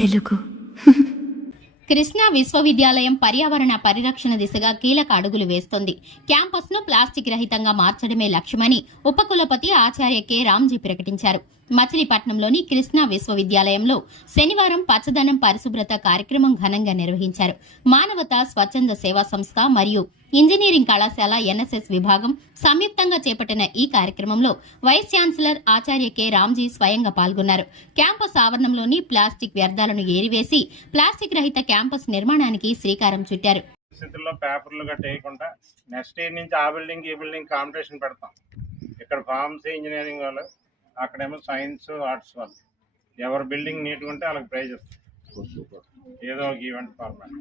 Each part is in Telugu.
తెలుగు కృష్ణా విశ్వవిద్యాలయం పర్యావరణ పరిరక్షణ దిశగా కీలక అడుగులు వేస్తోంది. క్యాంపస్ ను ప్లాస్టిక్ రహితంగా మార్చడమే లక్ష్యమని ఉపకులపతి ఆచార్య కె రామ్జీ ప్రకటించారు. మచిలీపట్నంలోని కృష్ణా విశ్వవిద్యాలయంలో శనివారం పచ్చదనం పరిశుభ్రత కార్యక్రమం ఘనంగా నిర్వహించారు. మానవత స్వచ్ఛంద సేవా సంస్థ మరియు ఇంజనీరింగ్ కళాశాల ఎన్ఎస్ఎస్ విభాగం సంయుక్తంగా చేపట్టిన ఈ కార్యక్రమంలో వైస్ ఛాన్సలర్ ఆచార్య కె రామ్జీ స్వయంగా పాల్గొన్నారు. క్యాంపస్ ఆవరణంలోని ప్లాస్టిక్ వ్యర్థాలను ఏరివేసి ప్లాస్టిక్ రహిత క్యాంపస్ నిర్మాణానికి శ్రీకారం చుట్టారు. పేపర్లు కట్టేయకుండా నెక్స్ట్ ఇయర్ నుంచి ఆ బిల్డింగ్ ఈ బిల్డింగ్ కాంపిటీషన్ పెడతాం. ఇక్కడ ఫార్మసీ ఇంజనీరింగ్ వాళ్ళు, అక్కడేమో సైన్స్ ఆర్ట్స్ వాళ్ళు. ఎవరి బిల్డింగ్ నీట్గా ఉంటే వాళ్ళకి ప్రైజ్ వస్తుంది, ఏదో ఒక ఈవెంట్ ఫార్మాట్.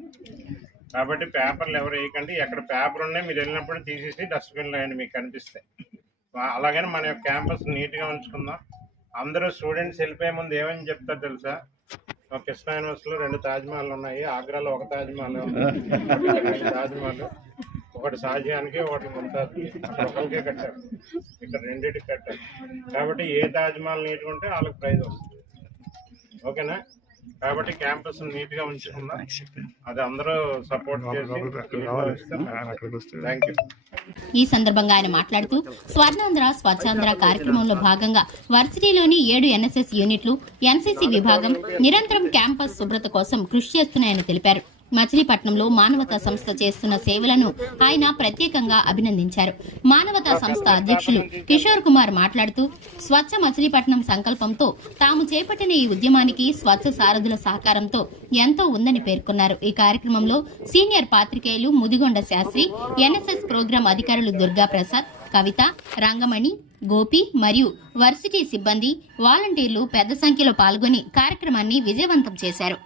కాబట్టి పేపర్లు ఎవరు వేయకండి. ఎక్కడ పేపర్ ఉన్నాయి మీరు వెళ్ళినప్పుడు తీసేసి డస్ట్బిన్లో వేయండి మీకు కనిపిస్తాయి. అలాగని మన యొక్క క్యాంపస్ నీట్గా ఉంచుకుందాం. అందరూ స్టూడెంట్స్ వెళ్ళిపోయే ముందు ఏమని చెప్తారు తెలుసా? కృష్ణా యూనివర్సిటీలో 2 తాజ్మహల్ ఉన్నాయి, ఆగ్రాలో 1 తాజ్మహల్ ఉంది, 2 తాజ్మహల్, ఒకటి షాజహాన్కి, ఒకటి ముంతాజ్కి. అక్కడ ఒకరికే కట్టారు, ఇక్కడ 2టికి కట్టారు. కాబట్టి ఏ తాజ్మహల్ నీట్గా ఉంటే వాళ్ళకి ప్రైజ్ వస్తుంది. ఓకేనా? కాబట్టి క్యాంపస్ నీట్ గా ఉంచుకుందాం. అది అందరూ సపోర్ట్ చేసి. Thank you. ఈ సందర్భంగా ఆయన మాట్లాడుతూ స్వర్ణాంధ్ర స్వచ్ఛాంధ్ర కార్యక్రమంలో భాగంగా వర్సిటీలోని 7 ఎన్ఎస్ఎస్ యూనిట్లు, ఎన్సీసీ విభాగం నిరంతరం క్యాంపస్ శుభ్రత కోసం కృషి చేస్తున్నాయని తెలిపారు. మచిలీపట్నంలో మానవతా సంస్థ చేస్తున్న సేవలను ఆయన ప్రత్యేకంగా అభినందించారు. మానవతా సంస్థ అధ్యక్షులు కిషోర్ కుమార్ మాట్లాడుతూ స్వచ్ఛ మచిలీపట్నం సంకల్పంతో తాము చేపట్టిన ఈ ఉద్యమానికి స్వచ్ఛ సారథుల సహకారంతో ఎంతో ఉందని పేర్కొన్నారు. ఈ కార్యక్రమంలో సీనియర్ పాత్రికేయులు ముదిగొండ శాస్త్రి, ఎన్ఎస్ఎస్ ప్రోగ్రాం అధికారులు దుర్గా ప్రసాద్, కవిత, రంగమణి, గోపి మరియు వర్సిటీ సిబ్బంది, వాలంటీర్లు పెద్ద సంఖ్యలో పాల్గొని కార్యక్రమాన్ని విజయవంతం చేశారు.